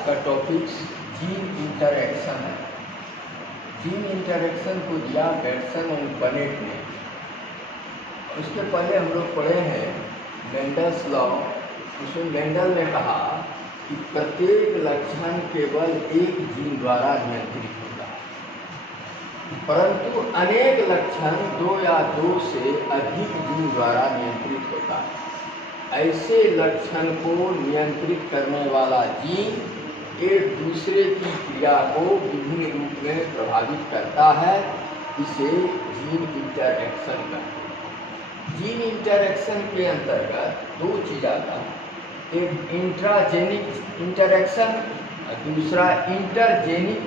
आज का topic gene interaction है। जीन इंटरैक्शन को दिया बेटसन और बनेट ने। उसके पहले हम लोग पढ़े हैं मेंडल्स लॉ। उसमें मेंडल ने कहा कि प्रत्येक लक्षण केवल एक जीन द्वारा नियंत्रित होता है, परंतु अनेक लक्षण दो या दो से अधिक जीन द्वारा नियंत्रित होता है। ऐसे लक्षण को नियंत्रित करने वाला जीन एक दूसरे की क्रिया को विभिन्न रूप में प्रभावित करता है। इसे जीन इंटरैक्शन कहते हैं। जीन इंटरैक्शन के अंतर्गत दो चीज़ आता है, एक इंट्राजेनिक इंटरैक्शन और दूसरा इंटरजेनिक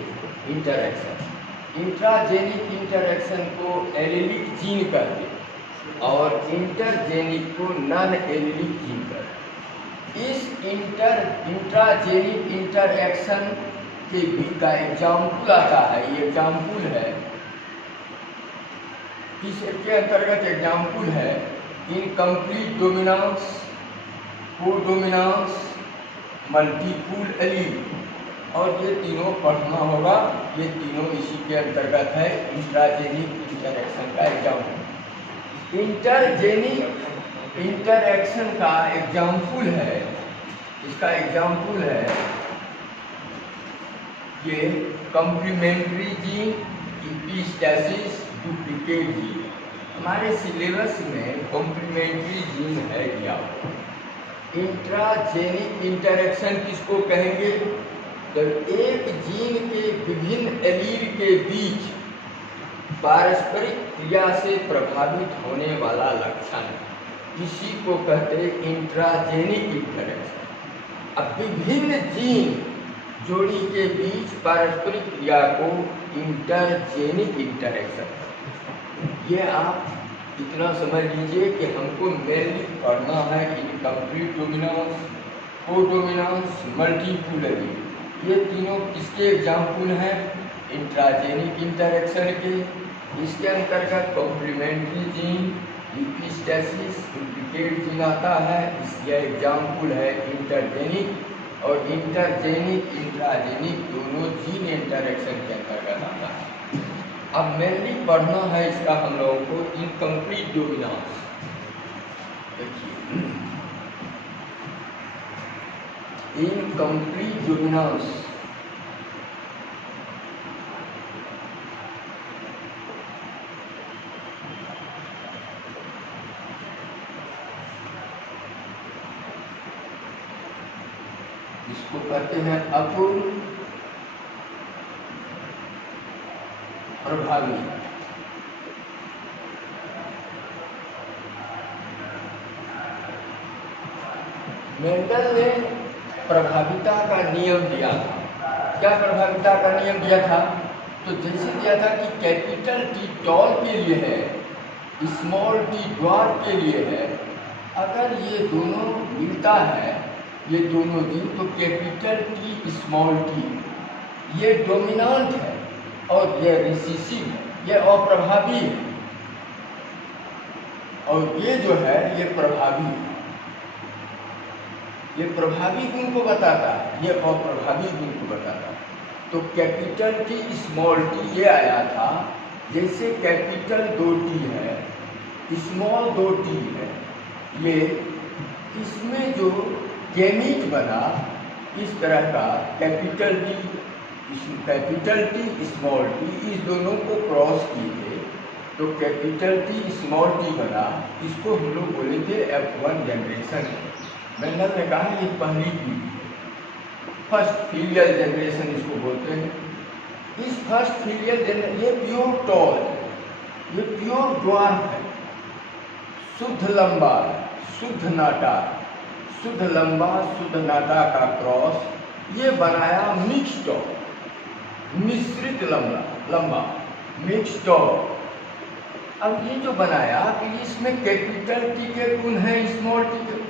इंटरैक्शन। इंट्राजेनिक इंटरैक्शन को एलिलिक जीन कहते हैं और इंटरजेनिक को नॉन एलिलिक जीन कहते हैं। इस इंट्राजेनिक इंटरैक्शन के भी का एग्जाम्पल आता है। ये एग्जाम्पल है, इसके अंतर्गत एग्जाम्पल है incomplete dominance, codominance, multiple allele, और ये तीनों पढ़ना होगा। ये तीनों इसी के अंतर्गत है इंट्राजेनिक इंटरैक्शन का एग्जाम्पल। इंटरजेनिक इंटरैक्शन का एग्जाम्पल है, इसका एग्जाम्पल है ये कॉम्प्लीमेंट्री जीन, एपिस्टैसिस, डुप्लीकेट जीन। हमारे सिलेबस में कॉम्प्लीमेंट्री जीन है दिया। इंट्राजेनिक इंटरैक्शन किसको कहेंगे? जब एक जीन के विभिन्न एलील के बीच पारस्परिक क्रिया से प्रभावित होने वाला लक्षण, इसी को कहते हैं इंट्राजेनिक इंटरैक्शन। अब विभिन्न जीन जोड़ी के बीच पारस्परिक क्रिया को इंटरजेनिक इंटरैक्शन। ये आप इतना समझ लीजिए कि हमको मेनली पढ़ना है incomplete dominance, codominance, multiple allele. ये तीनों किसके एग्जाम्पल हैं? इंट्राजेनिक इंटरैक्शन के। इसके अंतर्गत कॉम्प्लीमेंट्री जीन, एपिस्टैसिस, डुप्लीकेट जीन आता है। इसका एग्जाम्पल है इंटरजेनिक, और इंटरजेनिक इंट्राजेनिक दोनों जीन इंटरैक्शन के अंतर्गत आता है। अब मेनली पढ़ना है इसका हम लोगों को इनकम्प्लीट डोमिनेंस। देखिए इनकम्प्लीट डोमिनेंस इसको कहते हैं अपूर्ण प्रभावी। मेंडल ने प्रभाविता का नियम दिया था। क्या प्रभाविता का नियम दिया था? तो जैसे दिया था कि कैपिटल टी टॉल के लिए है, स्मॉल टी ड्वार्फ के लिए है। अगर ये दोनों मिलता है, ये दोनों जीन, तो कैपिटल टी स्मॉल टी ये डोमिनेंट है और ये रिसेसिव है, ये अप्रभावी है, और ये जो है ये प्रभावी है। ये प्रभावी गुण को बताता है, ये अप्रभावी गुण को बताता है। तो कैपिटल टी स्मॉल टी ये आया था। जैसे कैपिटल 2T है, स्मॉल 2T है, ये इसमें जो गैमीट बना इस तरह का कैपिटल टी स्मॉल टी, इस दोनों को क्रॉस किए तो कैपिटल टी स्मॉल टी बना। इसको हम लोग बोले थे F1 जनरेशन। मेंडल ने कहा ये पहली पीढ़ी, फर्स्ट फीलियल जनरेशन इसको बोलते हैं। इस फर्स्ट फीलियल जनरेशन ये प्योर टॉल, ये प्योर ड्वार्फ है, शुद्ध लंबा, शुद्ध नाटा, शुद्ध लंबा, शुद्ध नाटा का क्रॉस ये बनाया मिक्स टॉल, मिश्रित लंबा मिक्स टॉल। अब ये जो बनाया कि इसमें कैपिटल टी के गुण हैं स्मॉल टी के,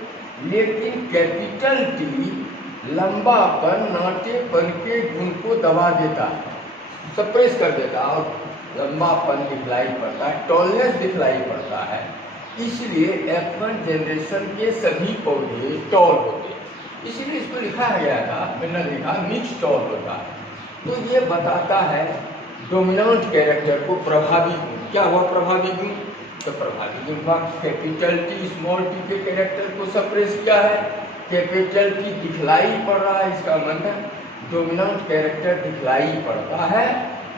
लेकिन कैपिटल टी लंबापन, नाटेपन के गुण को दबा देता है, सप्रेस कर देता है, और लंबापन दिखलाई पड़ता है, टॉलनेस दिखलाई पड़ता है। इसलिए F1 जनरेशन के सभी पौधे टॉल होते हैं। इसीलिए इसको लिखा गया था, मैंने लिखा मिक्स टॉल होता है। तो ये बताता है डोमिनेंट कैरेक्टर को प्रभावी गुण। क्या हुआ प्रभावी गुण? तो प्रभावी गुण का कैपिटल टी स्मॉल टी के कैरेक्टर को सप्रेस किया है, कैपिटल टी दिखलाई पड़ रहा है, इसका मतलब डोमिनेंट कैरेक्टर दिखलाई पड़ता है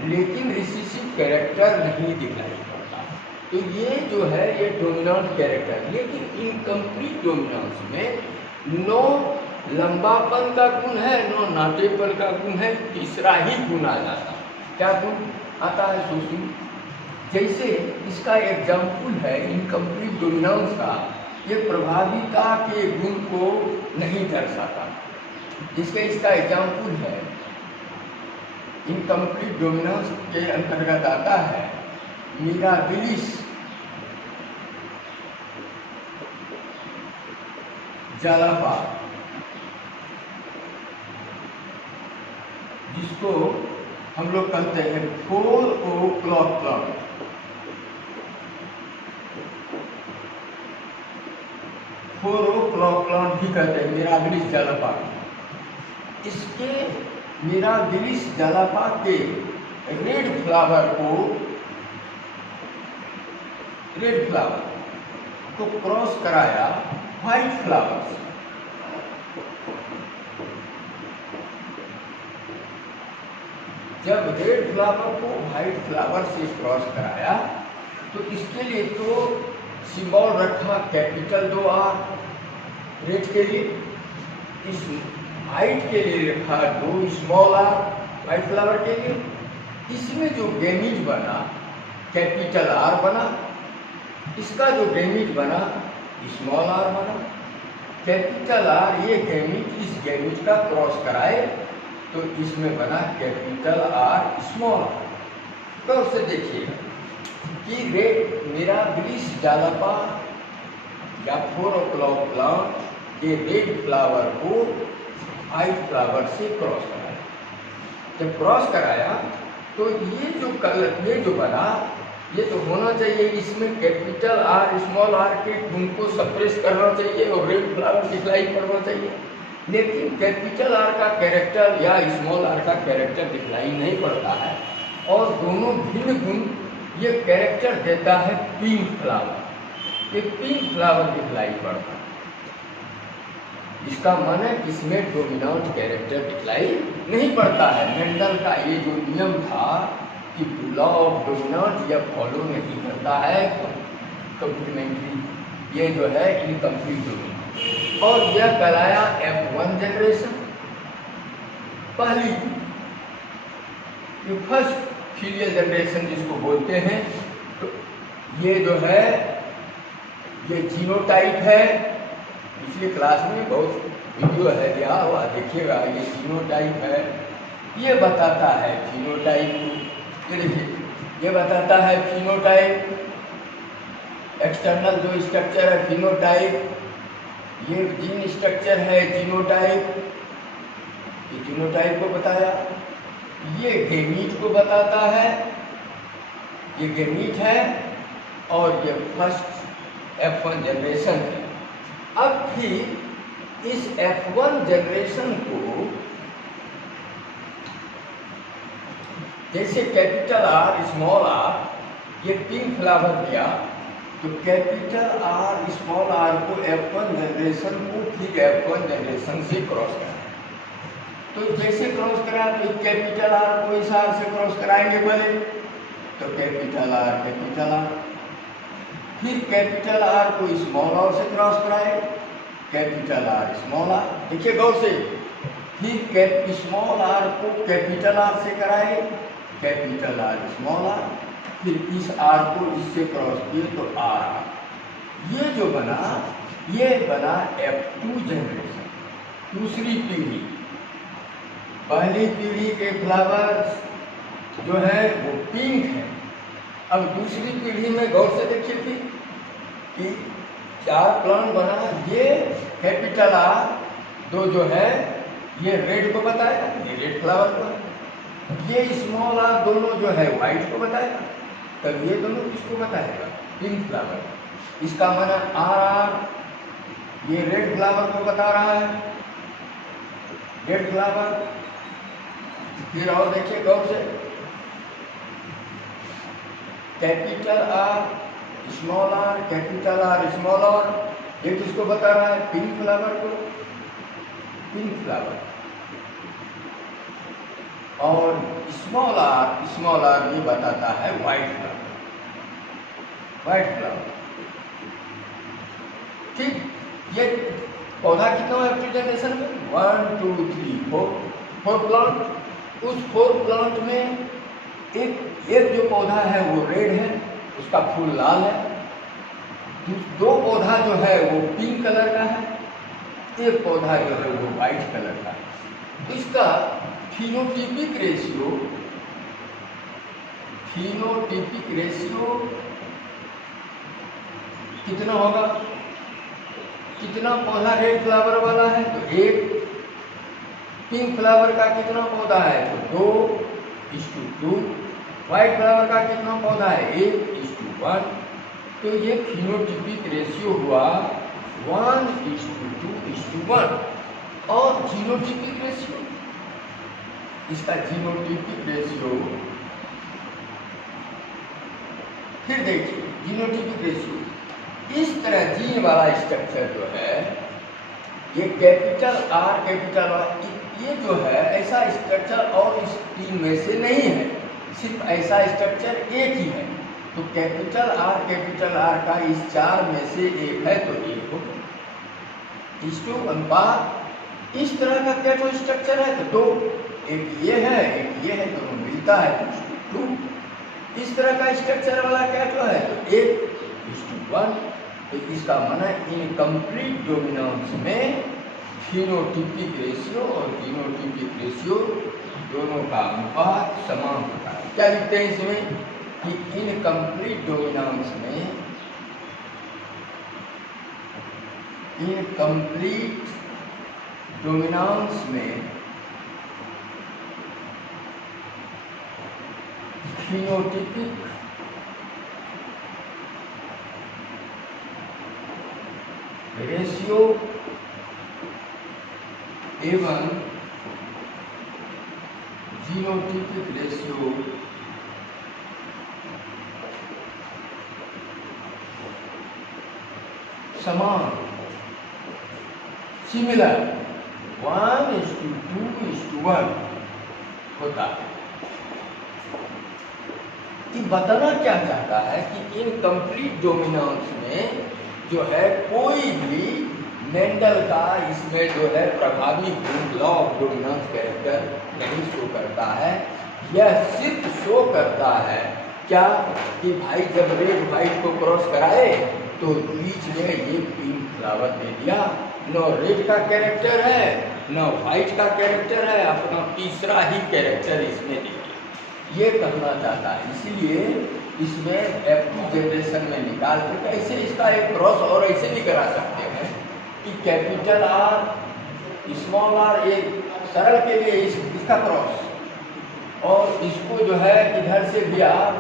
लेकिन रिसेसिव कैरेक्टर नहीं दिखलाई पड़ता। तो ये जो है ये डोमिनेंट कैरेक्टर, लेकिन इनकम्प्लीट डोमिनेंस में नो लंबापन का गुण है, नो नाटेपन का गुण है, तीसरा ही गुण आ जाता है। क्या गुण आता है? सोचिए, जैसे इसका एग्जाम्पल है इनकम्प्लीट डोमिनेंस का, ये प्रभाविता के गुण को नहीं दर्शाता। जिसका इसका एग्जाम्पल है इनकम्प्लीट डोमिनेंस के अंतर्गत आता है मिराबिलिस जालापाग, जिसको हम लोग कहते हैं 4 o'clock प्लांट। 4 o'clock प्लांट भी कहते हैं मिराबिलिस जालापाग। इसके मिराबिलिस जालापाग के रेड फ्लावर को क्रॉस कराया व्हाइट फ्लावर से। जब रेड फ्लावर को व्हाइट फ्लावर से क्रॉस कराया तो इसके लिए तो सिंबल रखा कैपिटल 2R रेड के लिए, इस व्हाइट के लिए रखा 2 स्मॉल r व्हाइट फ्लावर के लिए। इसमें जो गैमीट बना कैपिटल R बना, इसका जो गैमीट बना स्मॉल r बना। कैपिटल R ये गैमीट इस गैमीट का क्रॉस कराए तो इसमें बना कैपिटल R स्मॉल r। तो उससे देखिए कि रेड मिराबिलिस जालापाग या 4 o'clock प्लांट के रेड फ्लावर को व्हाइट फ्लावर से क्रॉस कराया। जब क्रॉस कराया तो ये जो कलर ये जो बना ये तो होना चाहिए, इसमें कैपिटल R स्मॉल r के गुण को सप्रेस करना चाहिए और रेड फ्लावर दिखलाई पड़ना चाहिए, लेकिन कैपिटल R का कैरेक्टर या स्मॉल r का कैरेक्टर दिखलाई नहीं पड़ता है और दोनों भिन्न गुण ये कैरेक्टर देता है पिंक फ्लावर। ये पिंक फ्लावर दिखलाई पड़ता है, इसका मन है इसमें डोमिनेंट कैरेक्टर दिखलाई नहीं पड़ता है। मेंडल का ये जो नियम था कि लॉ ऑफ डोमिनेंट यह फॉलो नहीं करता है कम्प्लीमेंट्री, ये जो है इनकम्प्लीट डोमिनेंट। और यह कहलाया F1 जनरेशन, पहली ये फर्स्ट फिलियल जनरेशन जिसको बोलते हैं। तो ये जो है ये जीनोटाइप है, पिछली क्लास में बहुत वीडियो है दिया हुआ, देखिएगा। ये जीनोटाइप है, ये बताता है फिनोटाइप। ये देखिए ये बताता है फिनोटाइप, एक्सटर्नल जो स्ट्रक्चर है फिनोटाइप, ये जीन स्ट्रक्चर है जीनोटाइप, ये जीनोटाइप को बताया। ये गैमीट को बताता है, ये गैमीट है और ये फर्स्ट F1 जनरेशन है। अब फिर इस F1 जनरेशन को जैसे कैपिटल R स्मॉल r ये पिंक फ्लावर दिया, तो कैपिटल R स्मॉल r को F1 जनरेशन को फिर F1 जनरेशन से क्रॉस करा। तो जैसे क्रॉस करा तो कैपिटल R को इस R से क्रॉस कराएंगे पहले, तो कैपिटल R, फिर कैपिटल R को स्मॉल r से क्रॉस कराए, कैपिटल R स्मॉल r। देखिए गौर से, फिर स्मॉल r को कैपिटल R से कराए, कैपिटल R स्मॉल r, फिर इस R को इससे क्रॉस किए तो R। ये जो बना ये बना F2 जनरेशन, दूसरी पीढ़ी। पहली पीढ़ी के फ्लावर जो है वो पिंक है। अब दूसरी पीढ़ी में गौर से देखिए थी कि 4 प्लांट बना, ये कैपिटल R 2 जो है ये रेड को बताएगा, ये रेड फ्लावर को, ये स्मॉल r दोनों जो है व्हाइट को बताएगा, तब ये दोनों किसको बताएगा? Pink flower. इसका माना R ये रेड फ्लावर को बता रहा है रेड फ्लावर। फिर और देखिए गौर से, capital R small R, capital R small R. ये किसको बता रहा है? पिंक फ्लावर को, पिंक फ्लावर। और स्मॉल आर ये बताता है व्हाइट फ्लावर, व्हाइट फ्लावर। ठीक, ये पौधा कितना है प्रेजेंटेशन में? 1 2 3 4 प्लांट। उस 4 प्लांट में एक जो पौधा है वो रेड है, उसका फूल लाल है। 2 पौधा जो है वो पिंक कलर का है, एक पौधा जो है वो व्हाइट कलर का है। इसका फिनोटिपिक रेशियो कितना होगा? कितना पौधा रेड फ्लावर वाला है तो 1, पिंक फ्लावर का कितना पौधा है तो 2:2, व्हाइट फ्लावर का कितना पौधा है 1:1। तो ये फिनोटिपिक रेशियो हुआ 1:2:1। और जीनोटिपिक रेशियो, इसका जीनोटिपिक रेशियो, फिर देखिए जीनोटिपिक रेशियो इस तरह जीन वाला स्ट्रक्चर जो है, ये कैपिटल आर कैपिटल आर, ये जो है ऐसा स्ट्रक्चर और इस 3 में से नहीं है, सिर्फ ऐसा स्ट्रक्चर एक ही है। तो कैपिटल आर का इस 4 में से एक है तो 1 हो। इस 2 अनुपात इस तरह का क्या जो स्ट्रक्चर है तो 2, एक ये है एक ये है, दोनों मिलता है तो 2। इस तरह का स्ट्रक्चर वाला क्या जो है तो 1:1। तो इसका माना इनकम्प्लीट डोमिनेंस में फिनोटिपिक रेशियो और जीनोटिपिक रेशियो दोनों का अनुपात समान होता है। क्या लिखते हैं इसमें कि इनकम्प्लीट डोमिनेंस में फिनोटिपिक रेशियो एवं जीनोटिपिक रेशियो समान, सिमिलर 1:2:1 होता है। कि बताना क्या चाहता है कि इनकम्प्लीट डोमिनेंस में जो है कोई भी मेंडल का इसमें जो है प्रभावी गुण लॉ ऑफ डोमिनेंस कैरेक्टर नहीं शो करता है। यह सिर्फ शो करता है क्या कि भाई जब रेड व्हाइट को क्रॉस कराए तो बीच में ये पिंक फ्लावर दे दिया, न रेड का कैरेक्टर है न व्हाइट का कैरेक्टर है, अपना तीसरा ही कैरेक्टर इसमें दे दिया, ये कहना चाहता है। इसीलिए इसमें F2 जनरेशन में निकाल के कैसे इसका एक क्रॉस और ऐसे भी करा सकते हैं कि कैपिटल आर स्मॉल आर, एक सरल के लिए इसका क्रॉस, और इसको जो है इधर से भी आप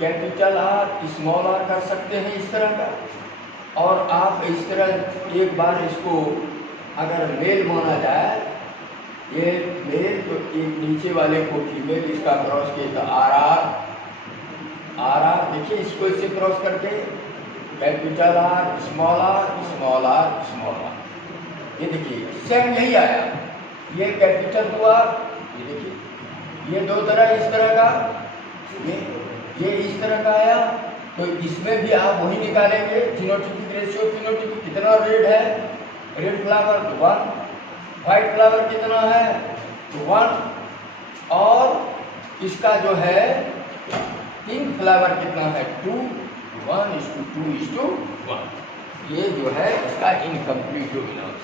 कैपिटल आर स्मॉल आर कर सकते हैं इस तरह का। और आप इस तरह एक बार इसको अगर मेल माना जाए, ये मेल तो एक नीचे वाले को फीमेल इसका क्रॉस किया तो आर आर देखिए इसको इससे क्रॉस करके capital R small R small R small R, ये देखिए सेम यही आया। ये कैपिटल हुआ, ये देखिए ये 2 तरह इस तरह का, ये इस तरह का आया। तो इसमें भी आप वही निकालेंगे जीनोटिपिक रेशियो फिनोटिपिक। कितना रेड है, रेड फ्लावर तो 1, व्हाइट फ्लावर कितना है तो 1, और इसका जो है पिंक फ्लावर कितना है 2, 1:2:1। ये जो है इसका इनकम्प्लीट डोमिनेंस।